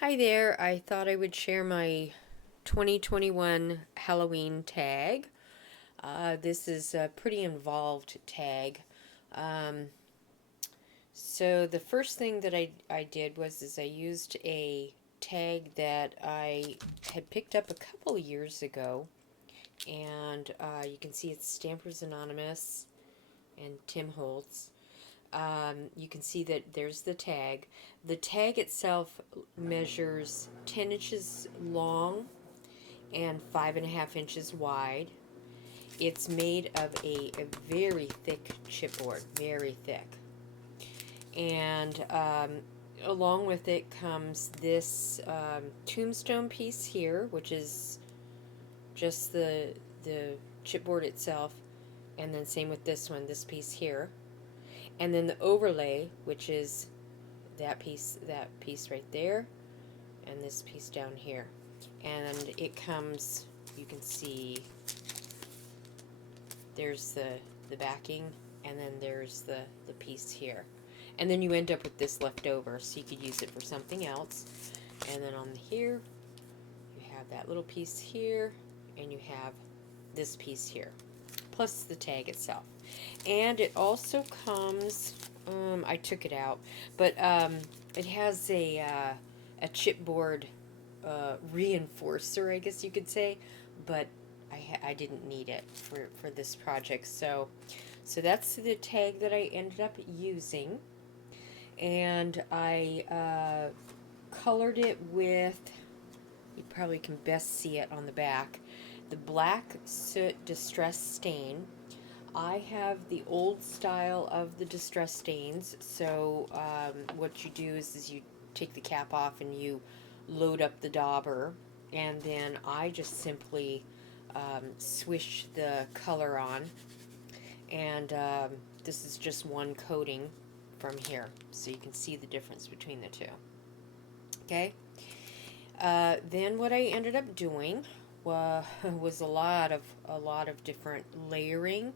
Hi there, I thought I would share my 2021 Halloween tag. This is a pretty involved tag. Um, so the first thing that I did was I used a tag that I had picked up a couple years ago, and you can see it's Stampers Anonymous and Tim Holtz. You can see that there's the tag. The tag itself measures 10 inches long and 5.5 inches wide. It's made of a very thick chipboard, very thick. And along with it comes this tombstone piece here, which is just the chipboard itself, and then same with this one, this piece here, and then the overlay, which is that piece right there, and this piece down here, and it comes. You can see there's the backing, and then there's the piece here. And then you end up with this left over, so you could use it for something else. And then on here, you have that little piece here, and you have this piece here, plus the tag itself. And it also comes, I took it out, but it has a chipboard reinforcer, I guess you could say, but I didn't need it for this project. So that's the tag that I ended up using, and I colored it with, you probably can best see it on the back, the Black Soot Distress Stain. I have the old style of the distress stains, so what you do is you take the cap off and you load up the dauber, and then I just simply swish the color on, and this is just one coating from here, so you can see the difference between the two. Okay. Then what I ended up doing was a lot of different layering,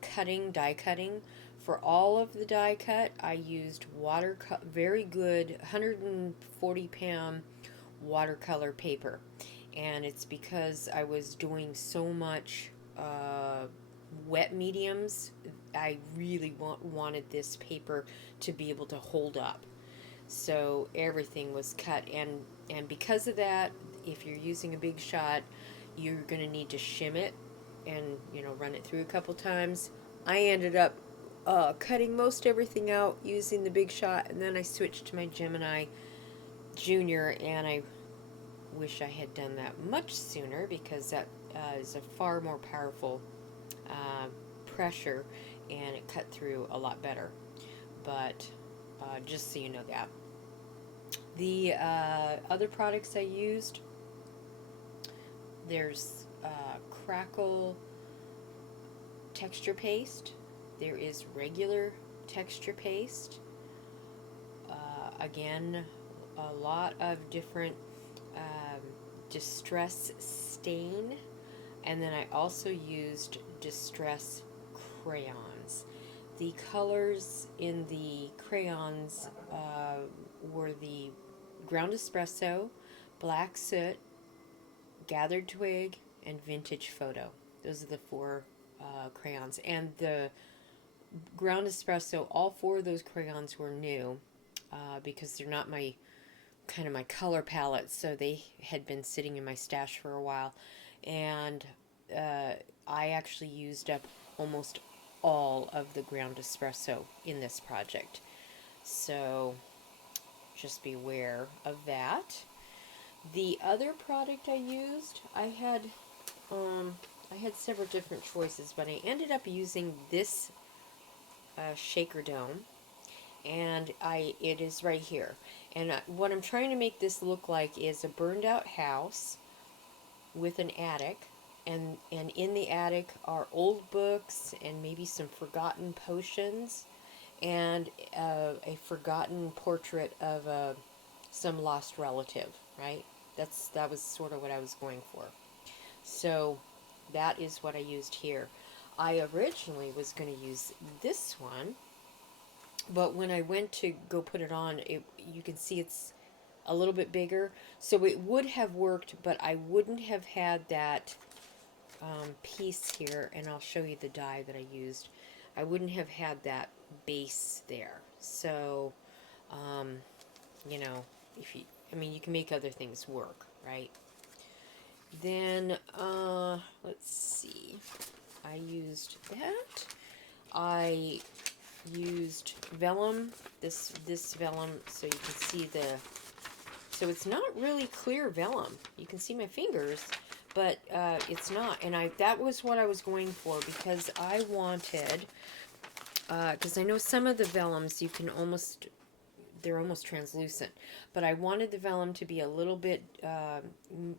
cutting, die cutting. For all of the die cut, I used very good 140 pound watercolor paper, and it's because I was doing so much wet mediums. I really wanted this paper to be able to hold up, so everything was cut, and because of that, if you're using a big shot, you're going to need to shim it and run it through a couple times. I ended up cutting most everything out using the big shot, and then I switched to my Gemini Junior, and I wish I had done that much sooner, because that is a far more powerful uh, pressure, and it cut through a lot better. But just so you know that. The other products I used, there's Crackle texture paste, there is regular texture paste, again, a lot of different um, distress stain, and then I also used distress crayons. The colors in the crayons were the ground espresso, black soot, gathered twig, and vintage photo. Those are the four crayons. And the ground espresso, all four of those crayons were new, because they're not my my color palette, so they had been sitting in my stash for a while. And I actually used up almost all of the ground espresso in this project. So just be aware of that. The other product I used, I had several different choices, but I ended up using this shaker dome, and it is right here. And what I'm trying to make this look like is a burned out house with an attic, and in the attic are old books and maybe some forgotten potions, and a forgotten portrait of some lost relative, right? That was sort of what I was going for. So that is what I used here. I originally was going to use this one, but when I went to go put it on, you can see it's a little bit bigger. So it would have worked, but I wouldn't have had that piece here, and I'll show you the die that I used. I wouldn't have had that base there. So, you know, if you, I mean, you can make other things work, right? Then, let's see. I used that. I used vellum, this vellum, so you can see the, so it's not really clear vellum. You can see my fingers, but it's not. And that was what I was going for, because I wanted, because I know some of the vellums you can almost, they're almost translucent, but I wanted the vellum to be a little bit, you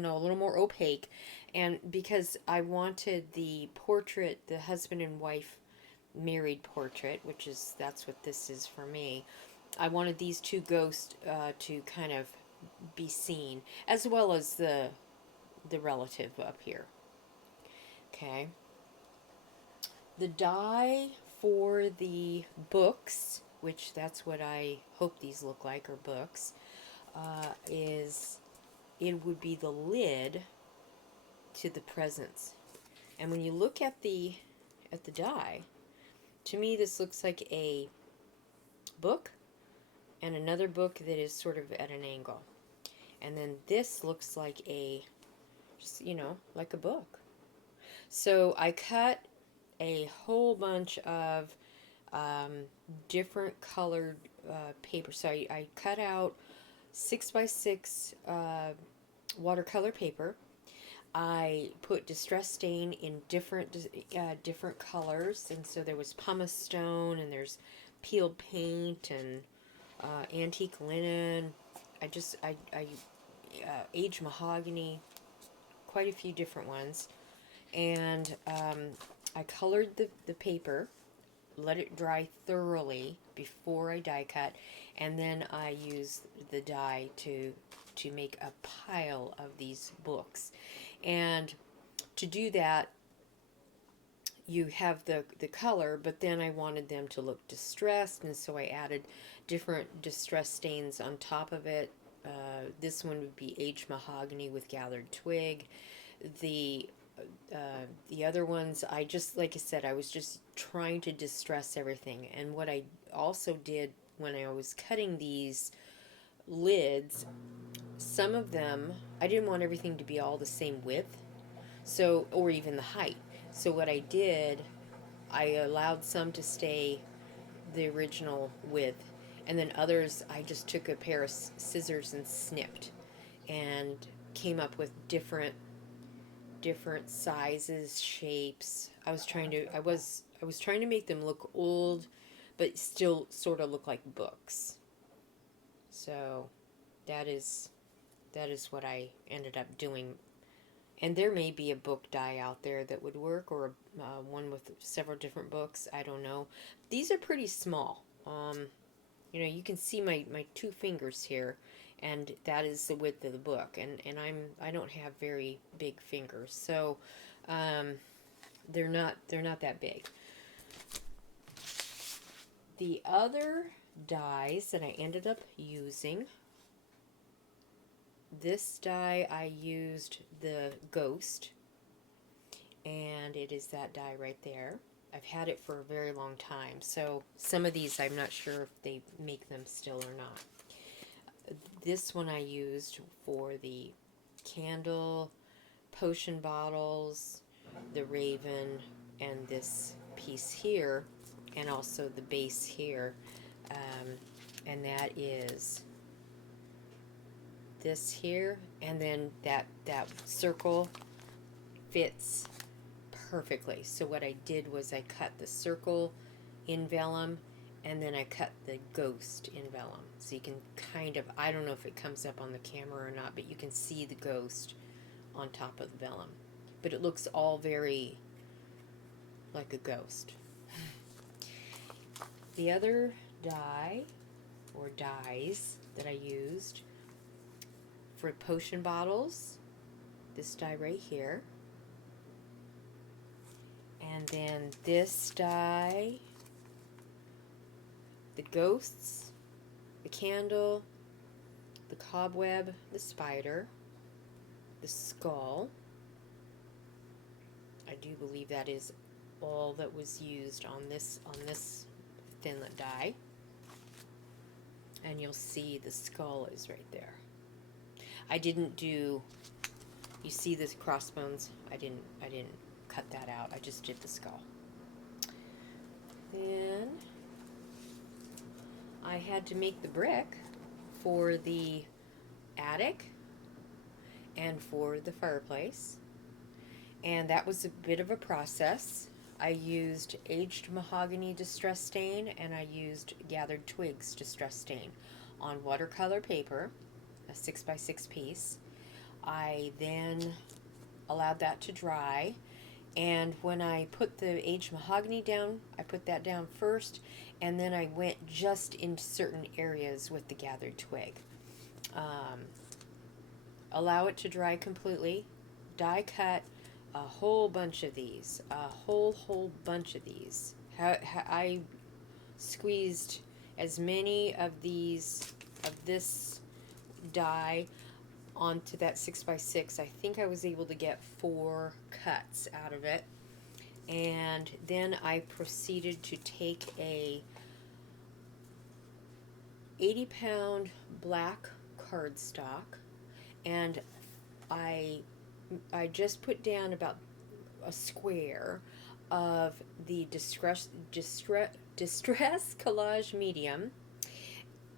know, a little more opaque, and because I wanted the portrait, the husband and wife married portrait, which is, that's what this is for me. I wanted these two ghosts to kind of be seen, as well as the relative up here. Okay. The die for the books, which that's what I hope these look like, or books, is, it would be the lid to the presents. And when you look at the die, to me this looks like a book and another book that is sort of at an angle. And then this looks like a, just, you know, like a book. So I cut a whole bunch of different colored paper. So I cut out 6x6 watercolor paper. I put distress stain in different colors, and so there was pumice stone, and there's peeled paint, and antique linen. I aged mahogany, quite a few different ones. And I colored the paper, let it dry thoroughly before I die cut, and then I used the dye to make a pile of these books. And to do that, you have the color, but then I wanted them to look distressed, and so I added different distress stains on top of it. This one would be aged mahogany with gathered twig. The other ones, I just, like I said, I was just trying to distress everything. And what I also did when I was cutting these lids, some of them, I didn't want everything to be all the same width, so, or even the height. So what I did, I allowed some to stay the original width, and then others I just took a pair of scissors and snipped, and came up with different sizes, shapes. I was trying to make them look old, but still sort of look like books. So that is what I ended up doing. And there may be a book die out there that would work, or one with several different books. I don't know. These are pretty small. You know, you can see my 2 fingers here, and that is the width of the book. And I don't have very big fingers, so they're not that big. The other dies that I ended up using, this die I used the Ghost, and it is that die right there. I've had it for a very long time, so some of these I'm not sure if they make them still or not. This one I used for the candle, potion bottles, the raven, and this piece here, and also the base here, and that is this here, and then that circle fits perfectly. So what I did was I cut the circle in vellum, and then I cut the ghost in vellum. So you can kind of, I don't know if it comes up on the camera or not, but you can see the ghost on top of the vellum. But it looks all very like a ghost. The other die, or dies, that I used for potion bottles, this die right here, and then this die, the ghosts, the candle, the cobweb, the spider, the skull. I do believe that is all that was used on this Thinlit die. And you'll see the skull is right there. I didn't do, you see this crossbones? I didn't cut that out. I just did the skull. Then I had to make the brick for the attic and for the fireplace. And that was a bit of a process. I used aged mahogany distress stain, and I used gathered twigs distress stain on watercolor paper, a 6x6 piece. I then allowed that to dry, and when I put the aged mahogany down, I put that down first, and then I went just in certain areas with the gathered twig. Allow it to dry completely, die cut a whole bunch of these, a whole bunch of these. I squeezed as many of these, of this die onto that 6x6. I think I was able to get 4 cuts out of it. And then I proceeded to take a 80-pound black cardstock, and I just put down about a square of the distress collage medium,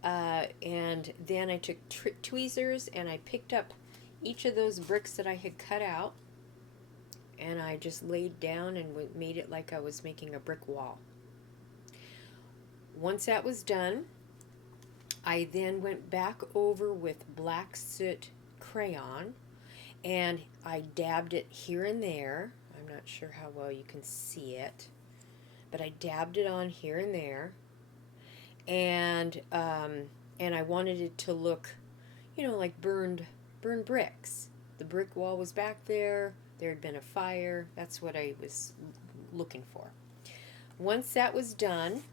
and then I took tweezers and I picked up each of those bricks that I had cut out, and I just laid down and made it like I was making a brick wall. Once that was done, I then went back over with black soot crayon, and I dabbed it here and there. I'm not sure how well you can see it, but I dabbed it on here and there, and I wanted it to look, like burned bricks. The brick wall was back there. There had been a fire. That's what I was looking for. Once that was done,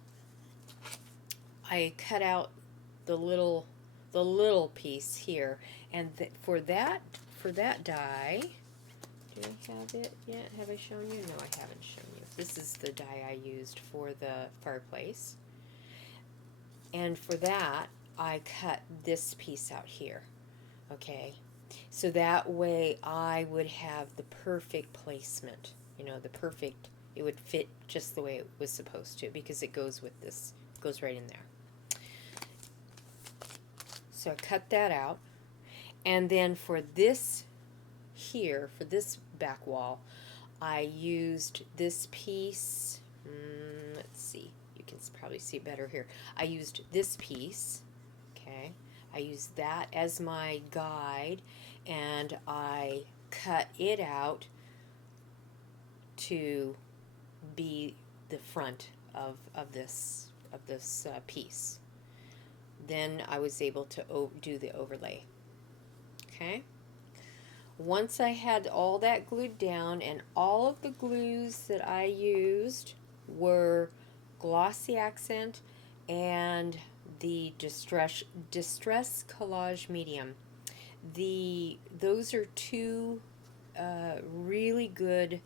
I cut out the little piece here, and for that die, do I have it yet? Have I shown you? No, I haven't shown you. This is the die I used for the fireplace, and for that I cut this piece out here. Okay, so that way I would have the perfect placement. It would fit just the way it was supposed to, because it goes with this, goes right in there. So I cut that out, and then for this here, for this back wall, I used this piece. Let's see, you can probably see better here. I used this piece, okay? I used that as my guide, and I cut it out to be the front of this piece. Then I was able to do the overlay. Okay. Once I had all that glued down, and all of the glues that I used were Glossy Accent and the Distress Collage Medium. Those are two really good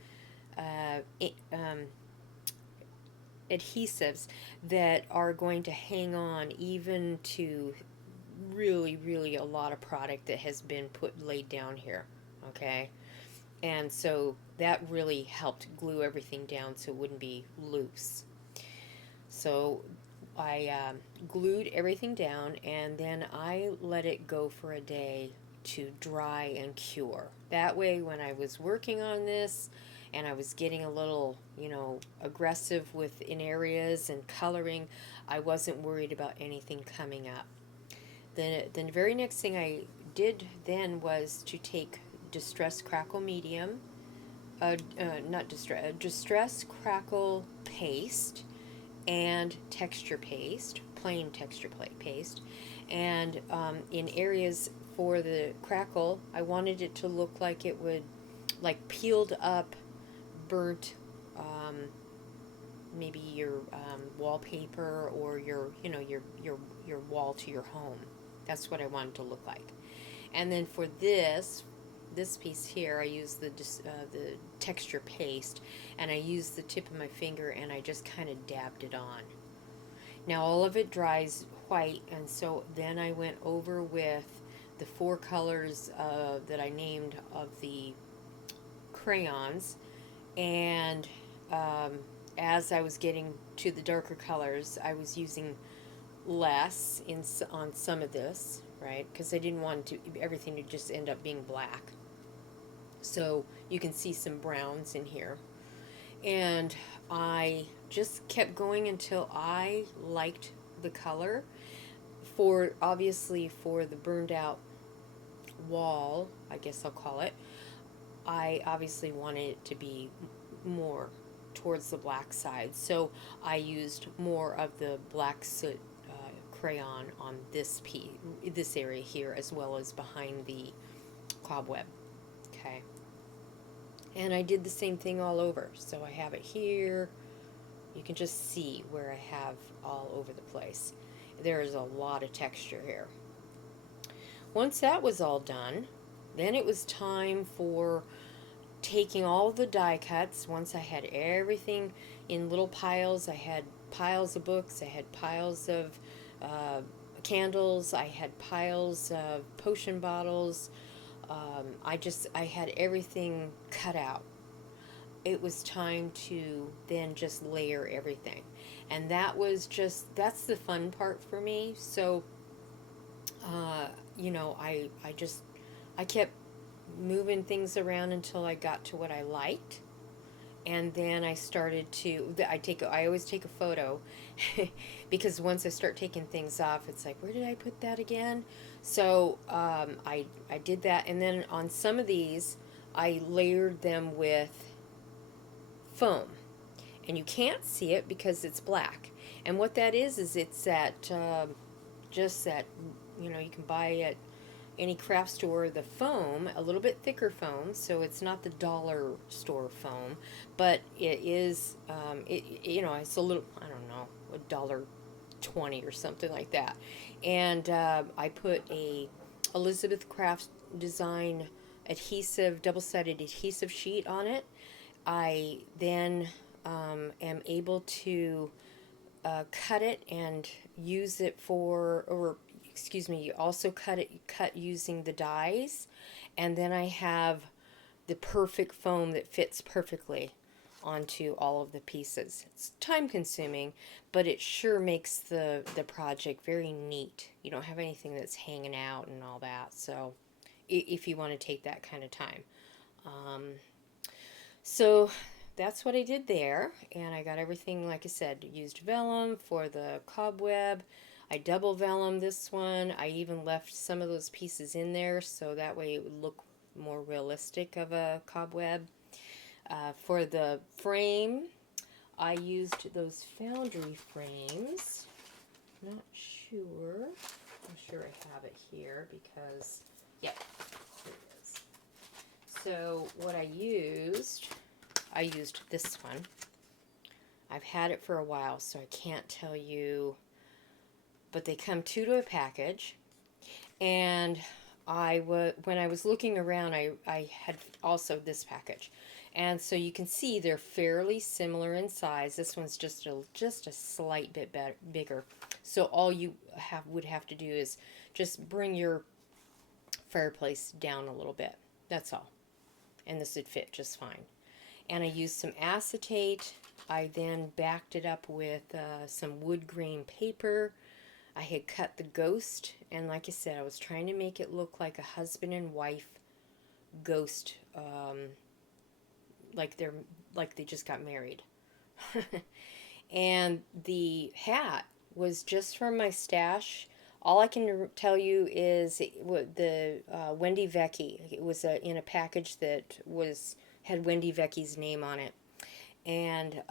adhesives that are going to hang on even to really a lot of product that has been laid down here. Okay, and so that really helped glue everything down so it wouldn't be loose. So I glued everything down, and then I let it go for a day to dry and cure. That way, when I was working on this and I was getting a little, aggressive in areas and coloring, I wasn't worried about anything coming up. The very next thing I did then was to take Distress Crackle Medium, Distress Crackle Paste, and texture paste, plain texture paste, and in areas for the crackle, I wanted it to look like it would, like peeled up, burnt, maybe your wallpaper or your your wall to your home. That's what I wanted to look like. And then for this piece here, I use the texture paste, and I used the tip of my finger and I just kind of dabbed it on. Now all of it dries white, and so then I went over with the 4 colors that I named of the crayons, and as I was getting to the darker colors, I was using less on some of this, right? Because I didn't want everything to just end up being black. So you can see some browns in here. And I just kept going until I liked the color. Obviously for the burned out wall, I guess I'll call it, I obviously wanted it to be more towards the black side. So I used more of the black soot crayon on this area here, as well as behind the cobweb. Okay. And I did the same thing all over. So I have it here. You can just see where I have all over the place. There is a lot of texture here. Once that was all done, then it was time for taking all the die cuts. Once I had everything in little piles, I had piles of books, I had piles of candles, I had piles of potion bottles. I had everything cut out. It was time to then just layer everything. And that's the fun part for me. So, I kept moving things around until I got to what I liked. And then I started to, I always take a photo because once I start taking things off, it's like, where did I put that again? So I did that. And then on some of these, I layered them with foam. And you can't see it because it's black. And what that is it's that, just that, you can buy at any craft store the foam, a little bit thicker foam, so it's not the dollar store foam, but it is, it's a little, I don't know, $1.20 or something like that. And I put a Elizabeth Crafts Design adhesive, double-sided adhesive sheet on it. I then am able to cut it and use it also cut using the dies, and then I have the perfect foam that fits perfectly onto all of the pieces. It's time consuming, but it sure makes the project very neat. You don't have anything that's hanging out and all that, so if you want to take that kind of time. So that's what I did there, and I got everything, like I said, used vellum for the cobweb. I double vellum this one. I even left some of those pieces in there so that way it would look more realistic of a cobweb. For the frame, I used those foundry frames. Not sure. I'm sure I have it here because, yep, here it is. So what I used this one. I've had it for a while, so I can't tell you, but they come 2 to a package. And when I was looking around, I had also this package. And so you can see they're fairly similar in size. This one's just a slight bit bigger. So all you would have to do is just bring your fireplace down a little bit. That's all. And this would fit just fine. And I used some acetate. I then backed it up with some wood grain paper. I had cut the ghost, and like I said, I was trying to make it look like a husband and wife ghost, like they just got married. And the hat was just from my stash. All I can tell you is the Wendy Vecchi. It was in a package that had Wendy Vecchi's name on it, and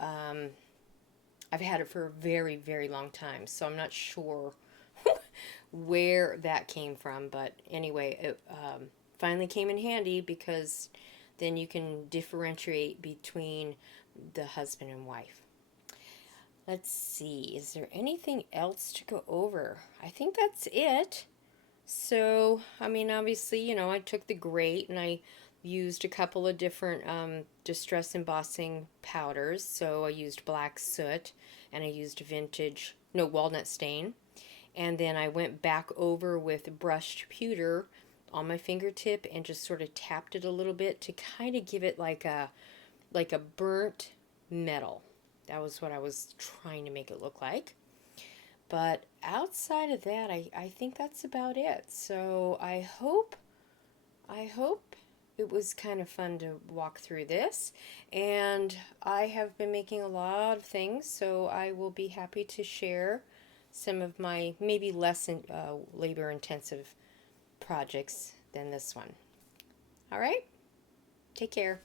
I've had it for a very, very long time, so I'm not sure where that came from, but anyway, it finally came in handy because then you can differentiate between the husband and wife. Let's see, is there anything else to go over? I think that's it. So, I mean, obviously, I took the grate and I used a couple of different distress embossing powders. So I used black soot and I used walnut stain. And then I went back over with brushed pewter on my fingertip and just sort of tapped it a little bit to kind of give it like a burnt metal. That was what I was trying to make it look like. But outside of that, I think that's about it. So I hope it was kind of fun to walk through this. And I have been making a lot of things, so I will be happy to share some of my maybe less labor intensive projects than this one. All right, take care.